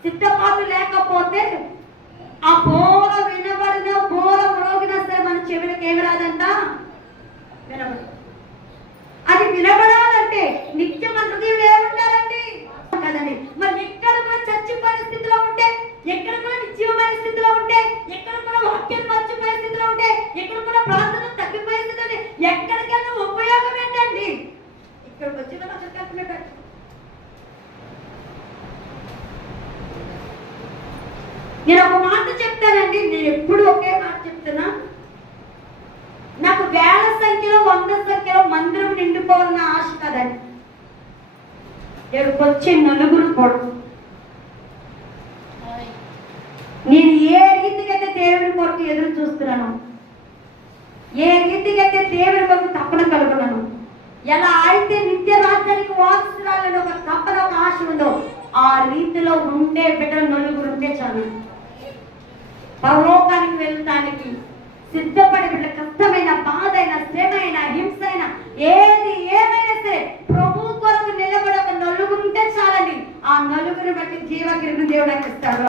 సిద్ధపాటు లేకపోతే ఆ బోర వినబడిన బోర మ్రోగినా సరే మన చెవులకు ఏమి రాదంట, వినబడదు. అది వినబడాలంటే నిత్యం మన హృదయం ఏముండాలండి కదండి. మరి ఎక్కడ కూడా చచ్చిపోయిన స్థితిలో ఉంటే, ఎక్కడ కూడా నిత్యమైన స్థితిలో ఉంటే, ఎక్కడ కూడా వాక్యం మర్చిపోయే స్థితిలో ఉంటే, ఎక్కడ కూడా ప్రార్థన తగ్గిపోయే స్థితిలో ఎక్కడికైనా ఉపయోగం ఏంటండి? ఇక్కడికి వచ్చి నేను ఒక మాట చెప్తానండి, నేను ఎప్పుడు ఒకే మాట చెప్తున్నా. నాకు వేల సంఖ్యలో 100 సంఖ్యలో మందిరం నిండిపోవాలన్న ఆశ కదండి. ఇక్కడికి వచ్చి నలుగురు కూడా నేను ఏ రీతికైతే దేవుని కొరకు ఎదురు చూస్తున్నాను, ఏ రీతికైతే దేవుని కొరకు తపన కలుగున్నాను, ఎలా అయితే నిత్య రాజ్యానికి వారసురాలని ఒక తపన ఒక ఆశ ఉందో ఆ రీతి సంఘంలో ఉండే బిడ్డలు నలుగురు ఉంటే చాలు. పరలోకానికి వెళ్ళటానికి సిద్ధపడి బిడ్డ కష్టమైన, బాధైన, శ్రమైన, హింసైన, ఏది ఏమైనా సరే ప్రభు కొరకు నిలబడి ఒక నలుగురు ఉంటే చాలండి. ఆ నలుగురు బట్టి జీవగిరిని దేవుడు ఇస్తాడు.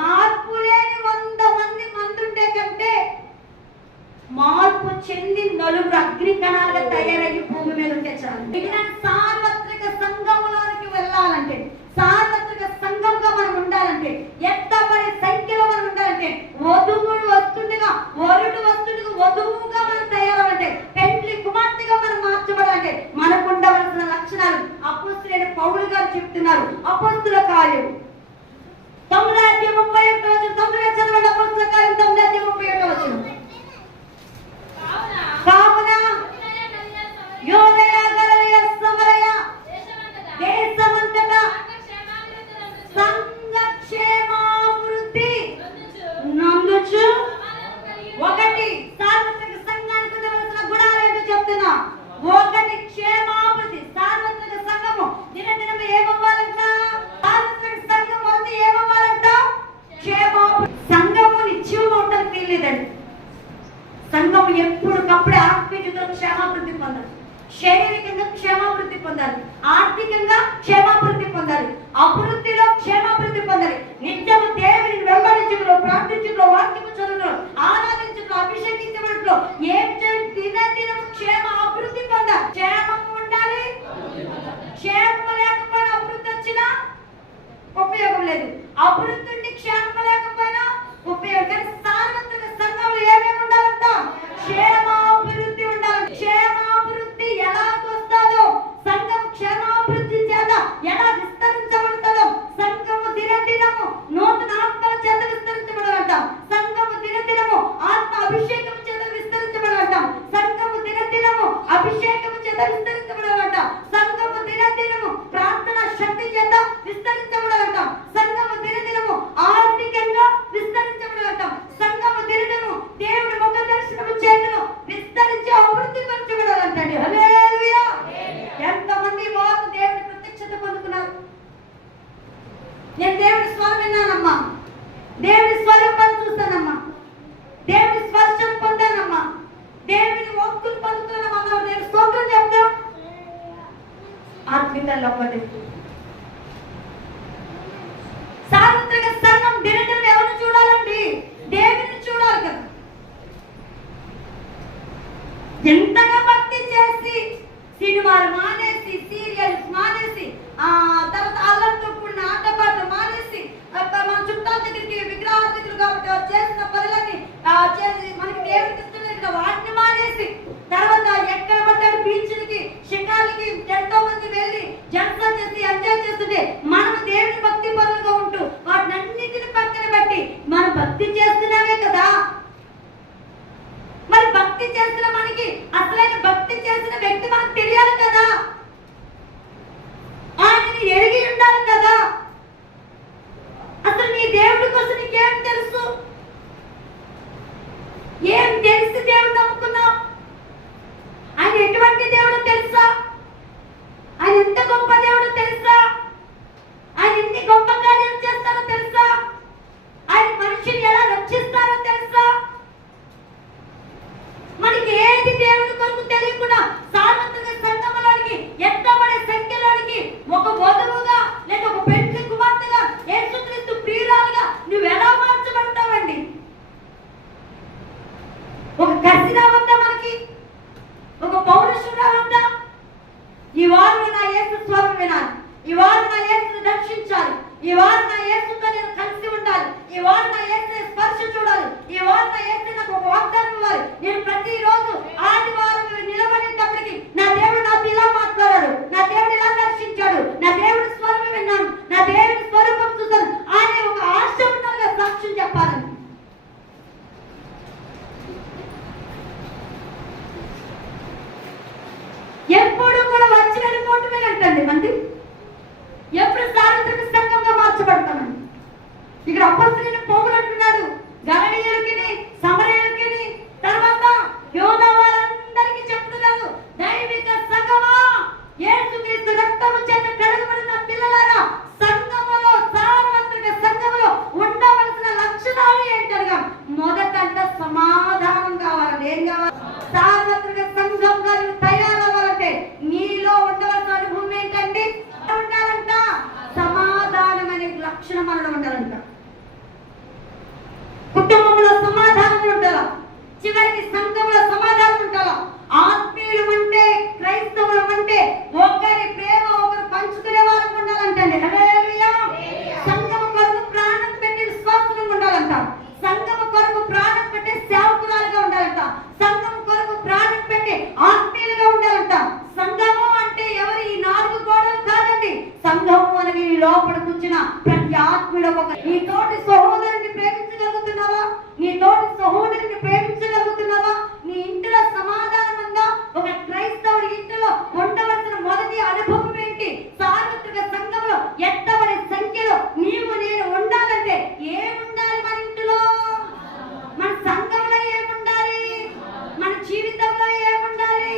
మార్పు లేని 100 మంది ఉంటే కంటే మార్పు చెంది నలుగురు అగ్ని కణాలుగా తయారయ్యి భూమి మీద ఉంటే చాలు. సార్వత్రిక సంఘంలోనికి వెళ్ళాలంటే, సార్వత్రిక సంఘంగా మనం ఉండాలంటే, ఎత్తబడే సంఖ్యలో మనం ఉండాలంటే, వధువుడు వస్తుండగా వరుడు వస్తుండగా వధువుగా మనం తయారవ్వాలంటే, పెండ్లి కుమార్తెగా మనం మార్చబడాలంటే మనకు ఉండవలసిన లక్షణాలు అపోస్తలుడైన పౌలు గారు చెప్తున్నారు. అపోస్తల కార్యం 9:31 9 చదవండి. అపోస్తల కార్యం 9:31. కావున యూదయ, గలిలయ, సమరయ దేశమంతటా సంఘ క్షేమాభివృద్ధి నందుచు. ఒకటి, సార్వత్రిక సంఘానికి ఉండవలసిన గుణాలు ఏంటో చెప్తున్నా. ఒకటి, క్షేమాభివృద్ధి. సార్వత్రిక సంఘము దినదినం ఏమవ్వాలంట? సార్వత్రిక సంఘం వల్ల ఏమవ్వాలంట? క్షేమాభివృద్ధి. సంఘము నిత్యం ఉండడానికి వీల్లేదండి. సంఘం ఎప్పటికప్పుడే ఆత్మీయంగా క్షేమాభివృద్ధి పొందాలి, శారీరకంగా క్షేమాభివృద్ధి పొందాలి, ఆర్థికంగా క్షేమాభివృద్ధి పొందాలి, అభివృద్ధిలో క్షేమాభివృద్ధి పొందాలి. నిత్యము దేవుని వెంబడించుటలో, ప్రార్థించుటలో, వాక్యము చదువులో, ఆరాధించుటలో, అభిషేకించబడుటలో ఏం దినదినం క్షేమ అభివృద్ధి పొందాలి. క్షేమం ఉండాలి. క్షేమం లేకపోయినా అభివృద్ధి వచ్చినా ఉపయోగం లేదు. అభివృద్ధి ఉండి క్షేమం లేకపోయినా ఉపయోగం. సార్వత్రిక సంఘంలో ఏమేమి ఉండాలంట? క్షేమాభివృద్ధి ఉండాలి. క్షేమాభివృద్ధి ఎలా వస్తుందో, సంఘం క్షేమాభివృద్ధి చేత ఎలా విస్తరించబడుతుందో, సంఘము దినదినము నూతన ఆత్మల చేత విస్తరించబడాలంటాం. సంఘము దినదినము ఆత్మ అభిషేకం చేత విస్తరించబడాలంటాం. సంఘము దినదినము అభిషేకం చేత విస్తరించబడాలంటాం. సంఘము దినదినము ప్రార్థన శక్తి చేత విస్తరించబడాలంటాం. సంఘము దినదినము ఆర్థికంగా విస్తరించబడాలంటాం. సంఘము దినదినము దేవుడి ముఖ దర్శనము చేతను విస్తరించి అభివృద్ధి పరచబడాలంటండి. హల్లెలూయా. ఎంతమంది వారు దేవుడి ప్రత్యక్షత పొందుకున్నారు? నేను దేవుడి స్వరం విన్నానమ్మా, దేవుడి స్వరూపాన్ని చూస్తానమ్మా, దేవుడి స్పర్శం పొందానమ్మా, దేవుని వాక్కులు పొందుతున్నానమ్మా. నేను స్తోత్రం చెప్తాం. ఆత్మీయతలో సార్వత్రిక సంఘం దినదినం ఎవరిని చూడాలండి? దేవుని చూడాలి కదా. ఎంతగా భక్తి చేసి సినిమాలు మానేసి, సీరియల్స్ మానేసి, తర్వాత అల్లరితో కూడిన ఆటపాటలు మానేసి, మన చుట్టాల దగ్గరికి విగ్రహాల దగ్గర కాబట్టి చేసిన పనులన్నీ చేసి మనకి దేవుడికి ఇస్తున్నట్టుగా వాటిని మానేసి, తర్వాత ఎక్కడ పడ్డాడు బీచ్లకి, షికార్లకి ఎంతో మంది వెళ్ళి జల్సా చేసి ఎంజాయ్ చేస్తుంటే మనం దేవుని భక్తి పనులుగా ఉంటూ వాటినన్నిటిని పక్కన పెట్టి మనం భక్తి చేస్తున్నామే కదా. మరి భక్తి చేసిన మనకి అసలైన భక్తి చేసిన వ్యక్తి మనకు తెలియాలి కదా, ఆయనని ఎరిగి ఉండాలి కదా. అసలు నీ దేవుడి కోసం నీకేం తెలుసు? ఏం తెలిసి దేవుడు నమ్ముకున్నావు? ఆయన ఎటువంటి దేవుడు తెలుసా? ఆయన ఎంత గొప్ప దేవుడు తెలుసా? ఆయన ఎన్ని గొప్ప కార్యాలు చేస్తారో తెలుసా? ఆయన మనిషిని ఎలా రక్షిస్తారో తెలుసా? మనకి ఏది దేవుడి కొరకు తెలియకుండా సార్వత్రిక సంఘంలోనికి ఎత్తబడే సంఖ్యలోనికి ఒక వధువుగా లేదా ఒక పెండ్లి కుమార్తెగా, యేసుక్రీస్తు ప్రియురాలుగా నువ్వు ఎలా మార్చబడతావండి? ఒక కసినా ఉందా మనకి? ఒక పౌరుషుడా ఉందా? ఈ వారం నా యేసు స్వరం వినాలి, ఈ వారం నా యేసుని దర్శించాలి, ఈ వారం నా యేసుతో నేను కలిసి ఉండాలి, ఈ వారం నా యేసుని స్పర్శ చూడాలి, ఈ వారం నా యేసు నాకు ఒక వాగ్దానం ఇవ్వాలి. నేను ప్రతిరోజు ఆదివారం నిలబడేటప్పటికి నా దేవుడు నాతో ఇలా మాట్లాడాడు, నా దేవుడు ఇలా దర్శించాడు, నా దేవుడి స్వరం విన్నాను, నా దేవుడి స్వరూపం చూశాను అనే ఒక ఆశ ఉన్నట్టుగా సాక్ష్యం చెప్పాలని. ఎప్పుడు కూడా వచ్చి వెళ్ళిపోవటమే అంటండి మంది. ఎప్పుడు సార్వత్రిక సంఘంగా మార్చబడతామండి. ఇక్కడ అపొస్తలుడైన పౌలు అంటున్నాడు, గలిలయులకి, సమరయులకి, తర్వాత యోధ వారందరికీ చెప్తున్నాడు, దైవిక సంఘమా, యేసుక్రీస్తు రక్తము చేత కడగబడిన పిల్లలారా, సంఘములో రక్షణ మనలో ఉండాలంట, కుటుంబంలో సమాధానం ఉండాలా, చివరికి సంఘంలో సమాధానం ఉండాలా. ఆత్మీయులు అంటే, క్రైస్తవులు అంటే ఒకరి ప్రేమ ఒకరు పంచుకునే వారు ఉండాలంటండి. హల్లెలూయా. సంఘం కొరకు ప్రాణం పెట్టి విశ్వాసులుగా ఉండాలంట, సంఘం కొరకు ప్రాణం పెట్టి సేవకురాలుగా ఉండాలంట, సంఘం కొరకు ప్రాణం పెట్టి ఆత్మీయులుగా ఉండాలంట. సంఘము అంటే ఎవరు? ఈ 4 గోడలు కాదండి. సంఘము అనేది లోపల కూర్చున్న ప్రతి ఆత్మీయుడు ఒక. నీ తోటి సహోదరుని ప్రేమించగలుగుతున్నావా? నీ తోటి సహోదరుని ప్రేమించగలుగుతున్నావా? నీ ఇంటిలో సమాధానం ఉందా? ఒక క్రైస్తవుడి ఇంటిలో ఉండవలసిన మొదటి అనుభవం ఏంటి? సార్వత్రిక సంఘంలో ఎత్తబడి సంఖ్యలో నీవు నేను ఉండాలంటే ఏముండాలి? మన ఇంటిలో, మన సంఘంలో ఏముండాలి? మన జీవితంలో ఏముండాలి?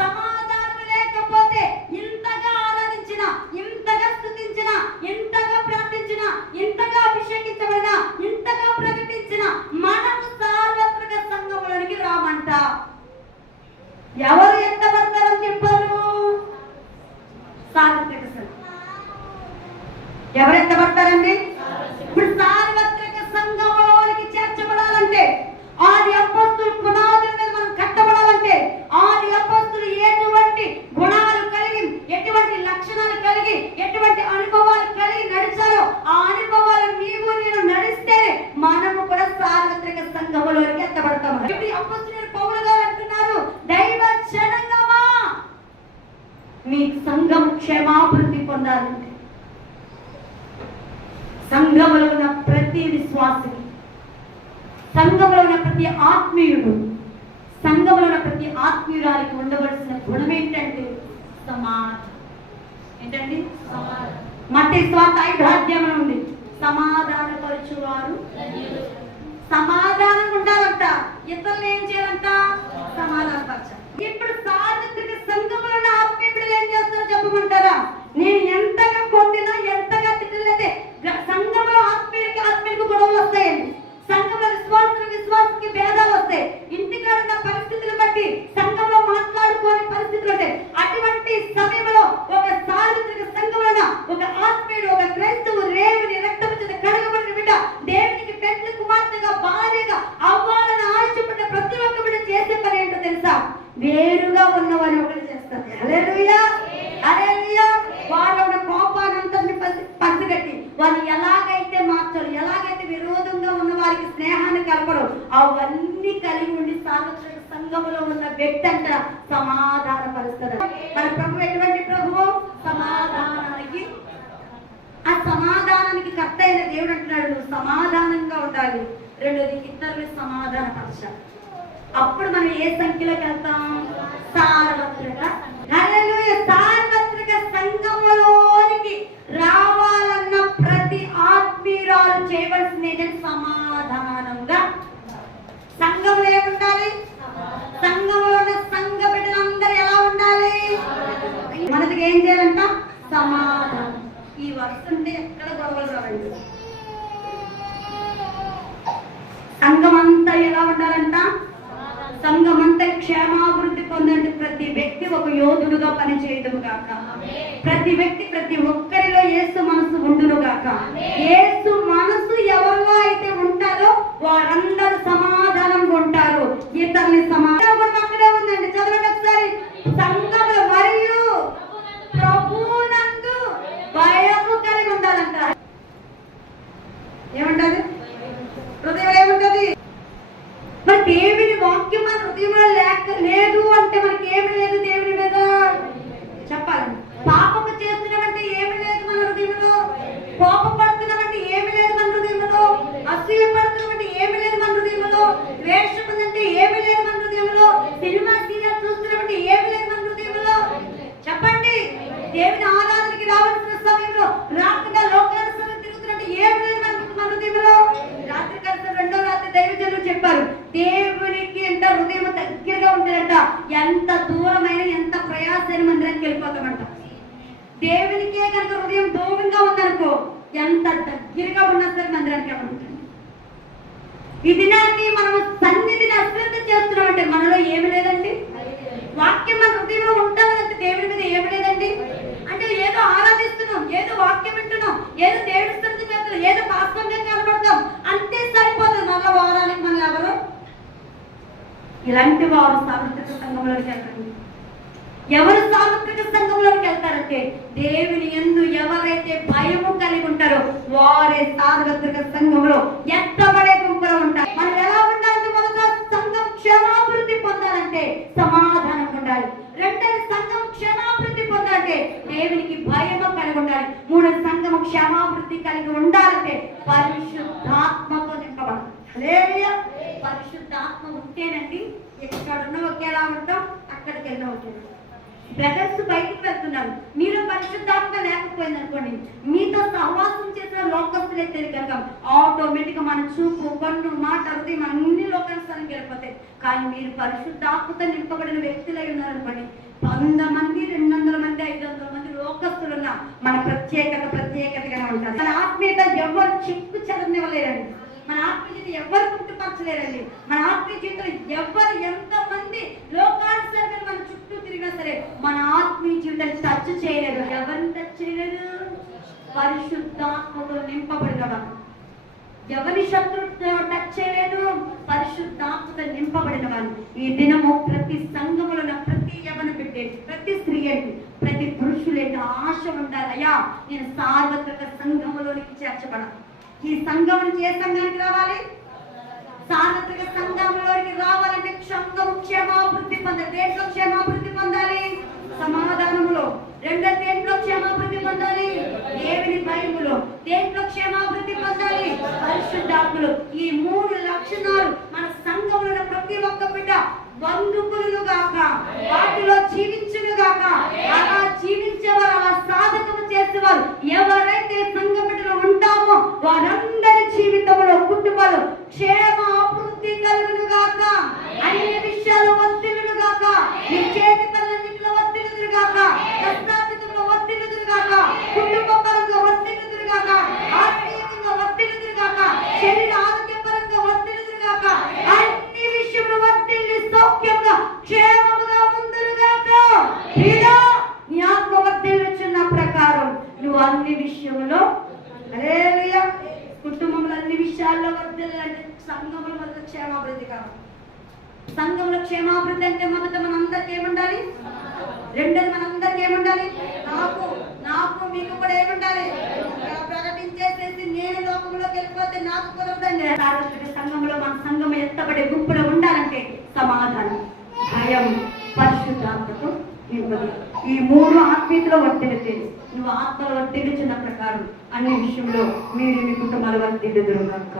సమాధానం లేకపోతే ఇంతగా ఆరాధించిన, ఇంతగా స్తుతించిన, ఇంతగా ప్రార్థించిన, ఇంతగా అభిషేకించబడిన, ఇంతగా ప్రకటించిన మనము సార్వత్రిక సంఘంలోనికి రామంట. ఎవరు ఎత్తబడతారని చెప్పారు? సార్వత్రిక సంఘం. ఎవరు ఎత్తబడతారండి? ఇప్పుడు సార్వత్రిక సంఘంలోనికి చేర్చబడాలంటే, ఆది అపోస్తుల పునాదుల మీద మనం కట్టబడాలంటే, ఆది అపోస్తులు ఎటువంటి గుణాలు కలిగి, ఎటువంటి లక్షణాలు కలిగి, ఎటువంటి అనుభవాలు కలిగి నడిచారో ఆ అనుభవాలు నీవు నేను నడిస్తే మనము కూడా సార్వత్రిక సంఘంలోనికి ఎత్తబడతాము. ఇప్పుడు అపోస్తులు పౌలు గారు అంటున్నారు, దైవ జనాంగమా, మీ సంఘం క్షేమాభివృద్ధి పొందాలంటే సంఘంలో ఉన్న ప్రతి విశ్వాసికి, సంఘంలో ఉన్న ప్రతి ఆత్మీయుడు, సంఘంలో ఉన్న ప్రతి ఆత్మీయురాలికి ఉండవలసిన గుణం ఏంటంటే సమాధానం. ఏంటండి? సమాధానం. మత్తయి సువార్త 5 ఉంది, సమాధాన పరచువారు. సమాధానం ఉండాలంట. ఇతరులు ఏం చేయాలంట? సమాధాన పరచాలి. ఇప్పుడు సార్వత్రిక సంఘంలో ఉన్న ఆత్మీయులు ఏం చేస్తారో చెప్పమంటారా? నేను ఎంతగా కొట్టినా, ఎంతగా తిట్టినట్టే సంఘంలో ఆత్మీయులకు గొడవలు వస్తాయండి. సంఘంలో విశ్వాసకి భేదాలు వస్తాయి. ఇంటికాడ ఉన్న పరిస్థితులు బట్టి సంఘంలో మాట్లాడుకోని పరిస్థితులు ఉంటాయి. అటువంటి సమయంలో ఒక సార్వత్రిక సంఘంలో ఒక ఆత్మీయుడు, ఒక క్రైస్తవు రేవుని రక్తము చేత కడగబడిన బిడ్డ దేవునికి పెద్ద కుమార్తెగా భార్యగా అవ్వాలని ఆశపడ్డ ప్రతి ఒక్క బిడ్డ చేసే పని ఏంటో తెలుసా? వేరుగా ఉన్నవారిని ఒకటి చేస్తారు. హల్లెలూయా, హల్లెలూయా. వాళ్ళ కోపానంతని పసిగట్టి వాళ్ళు ఎలాగైతే మార్చారు, ఎలాగైతే విరోధంగా ఉన్న వారికి స్నేహాన్ని కలపడం, అవన్నీ కలిగి ఉండి సార్వత్రిక సంఘంలో ఉన్న వ్యక్తి అంట సమాధాన పరుస్తుంది. మన ప్రభు ఎటువంటి ప్రభువు? సమాధానానికి. ఆ సమాధానానికి కర్త అయిన దేవుడు అంటున్నాడు, నువ్వు సమాధానంగా ఉండాలి. రెండోది, ఇతరులు సమాధాన పరచాలి. అప్పుడు మనం ఏ సంఖ్యలోకి వెళ్తాం? సార్వత్రిక. హల్లెలూయా. సార్వత్రిక సంఘములోనికి రావాలన్న ప్రతి ఆత్మీయురాలు చేయవలసింది సమాధానంగా. సంఘంలో ఏముండాలి? సంఘంలో ఉన్న సంఘ బిడ్డలందరూ ఎలా ఉండాలి? మనకి ఏం చేయాలంట? సమాధానం. ఈ వరుస ఉంటే ఎక్కడ గొడవలు రావండి. సంఘం అంతా ఎలా ఉండాలంట? సంఘం అంతా క్షేమాభివృద్ధి పొందండి. ప్రతి వ్యక్తి ఒక యోధుడుగా పనిచేయదుము గాక. ప్రతి వ్యక్తి, ప్రతి ఒక్కరిలో యేసు మనసు ఉండును గాక. యేసు మనసు ఎవరిలో అయితే ఉంటారో వారందరూ సమాధానంగా ఉంటారు. ఇతరుని సమాధానం అక్కడే ఉందండి. చదవండి ఒకసారి. సంఘంలో మరియు ప్రభువునందు భయము కలిగి ఉండాలంట. ఏమంటది? హృదయం ఏముంటది? మరి దేవుని వాక్యం మన హృదయంలో లేదు అంటే మనకి ఏమి లేదు దేవుని మీద చెప్పాలి. పాపము చేస్తున్నామంటే ఏమి లేదు మన హృదయంలో. కోపం పడుతున్నామంటే ఏమి లేదు మన హృదయంలో. అసూయ పడుతున్నామంటే ఏమి లేదు మన హృదయంలో. ద్వేషం ఉందంటే ఏమి లేదు మన హృదయంలో. సినిమా సీరియల్ చూస్తున్నామంటే ఏమి లేదు మన హృదయంలో. చెప్పండి. దేవుని ఆరాధనకి రావాల్సిన సమయంలో రాకుండా లోకానుసారం తిరుగుతున్నట్టు ఏమి లేదు మన హృదయంలో. రాత్రి కలిసి 2వ రాత్రి దైవజనులు చెప్పారు, దేవునికి ఎంత హృదయం దగ్గరగా ఉంటుందంట, ఎంత దూరమైన ఎంత ప్రయాసైన మందిరానికి వెళ్ళిపోతామంట. దేవునికే కనుక హృదయం దూరంగా ఉందనుకో, ఎంత దగ్గరగా ఉన్నా సరే మందిరానికి ఉంటుంది. ఈ దినాన్ని మనం సన్నిధిని అశ్రద్ధ చేస్తున్నామంటే మనలో ఏమి లేదండి. వాక్యం మన హృదయంలో ఉంటుందంటే దేవుడి మీద ఏమి లేదండి. అంటే ఏదో ఆరాధిస్తున్నాం, ఏదో వాక్యం వింటున్నాం, ఏదో దేవుడి సన్నిధి ఇలాంటి వారు సార్వత్రిక సంఘంలోకి వెళ్తారు. ఎవరు సార్వత్రిక సంఘంలోకి వెళ్తారంటే దేవుని యందు ఎవరైతే భయము కలిగి ఉంటారో వారే సార్వత్రిక సంఘంలో ఎత్తబడే గుంపులో ఉంటారు. మనం ఎలా ఉండాలంటే మొదట సంఘం క్షేమాభివృద్ధి పొందాలంటే సమాధానం ఉండాలి. రెండోది సంఘం క్షేమాభివృద్ధి పొందాలంటే దేవునికి భయము కలిగి ఉండాలి. మూడోది సంఘము క్షేమాభివృద్ధి కలిగి ఉండాలంటే పరిశుద్ధాత్మతో నింపబడాలి. హల్లెలూయా. పరిశుద్ధాత్మ ఉంటేనండి ఎక్కడున్నా ఒకేలా ఉంటాం, అక్కడికి వెళ్ళినా ఒకేలా. బ్రదర్స్ బయటకు వెళ్తున్నారు, మీరు పరిశుద్ధాత్మ లేకపోయింది అనుకోండి, మీతో సహవాసం చేసిన లోకస్తులే తెలియక ఆటోమేటిక్ గా మన చూపు కన్ను మాట హృదయం అన్ని లోకానికి వెళ్ళిపోతాయి. కానీ మీరు పరిశుద్ధాత్మతో నింపబడిన వ్యక్తులై ఉన్నారనుకోండి, 100 మంది 200 మంది 500 మంది లోకస్తులున్నా మన ప్రత్యేకతగానే ఉంటారు. మన ఆత్మీయత ఎవరు చెక్కు చెదరనివ్వలేరండి. మన ఆత్మీయ జీవితం ఎవరు గుర్తుపరచలేరండి. మన ఆత్మీయ జీవితంలో ఎవరు ఎంతమంది లోకానుసరిగా మన చుట్టూ తిరిగినా సరే మన ఆత్మీయ జీవితాన్ని టచ్ చేయలేరు. ఎవరిని టచ్ చేయలేరు? పరిశుద్ధాత్మతో నింపబడిన వారు. ఎవరి శత్రువుతో టచ్ చేయలేదు? పరిశుద్ధాత్మతో నింపబడిన వారు. ఈ దినము ప్రతి సంఘములో ప్రతి యవన బిడ్డే, ప్రతి స్త్రీ ఏంటి, ప్రతి పురుషులేంటి ఆశ ఉండాలి. అయ్యా నేను సార్వత్రిక సంఘములోనికి చేర్చబడాలి. ఈ సంఘం నుంచి ఏ సంఘానికి రావాలి? సార్వత్రిక సంఘంలోకి రావాలంటే సంఘం క్షేమాభివృద్ధి పొందాలి. దేంట్లో క్షేమాభివృద్ధి పొందాలి? సమాధానములో. రెండో దేంట్లో క్షేమాభివృద్ధి పొందాలి? దేవుని భయములో. దేంట్లో క్షేమాభివృద్ధి పొందాలి? పరిశుద్ధాత్మలో. ఈ 3 లక్షణాలు మన సంఘంలో ప్రతి ఒక్క బిడ్డ బంధుకులు గాక, వాటిలో జీవించును గాక. అలా జీవించేవారు, అలా సాధకము చేసేవారు ఎవరైతే సంఘ బిడ్డలు ఉంటామో వారందరి జీవితంలో కుటుంబాలు క్షేమ అభివృద్ధి కలుగును గాక. అన్ని విషయాలు వర్ధిల్లును గాక. మీ చేతి పనులన్నిటిలో వర్ధిల్లుదురు గాక. కష్టార్జితంలో వర్ధిల్లుదురు గాక. కుటుంబ పరంగా వర్ధిల్లుదురు గాక. ఆత్మీయంగా వర్ధిల్లుదురు గాక. శరీర ఆరోగ్యపరంగా వర్ధిల్లుదురు గాక. అన్ని విషయంలో వర్ధిల్లి సౌఖ్యంగా క్షేమముగా ముందురు గాక. నీ ఆత్మ వర్ధిల్లుచున్న ప్రకారం నువ్వు అన్ని విషయంలో హల్లెలూయా కుటుంబంలో అన్ని విషయాల్లో వర్ధిల్లాలంటే సంఘంలో మొదట క్షేమాభివృద్ధి కావాలి. సంఘంలో క్షేమాభివృద్ధి అంటే మొదట మనందరికి ఏముండాలి? రెండోది మనందరికి ఏముండాలి? నాకు మీకు కూడా ఏముండాలి? ప్రకటించేసేసి నేను లోకంలోకి వెళ్ళిపోతే నాకు కుదరదండి. సంఘంలో మన సంఘం ఎత్తబడే గుంపులో ఉండాలంటే సమాధానం, భయం, పరిశుద్ధాత్మతో నింపదు. ఈ 3 ఆత్మీయతలో వర్తిల్లితే నువ్వు ఆత్మలో వర్తిల్లుచున్న ప్రకారం అన్ని విషయంలో మీరు మీ కుటుంబాలు వర్తిల్లుదురు కనుక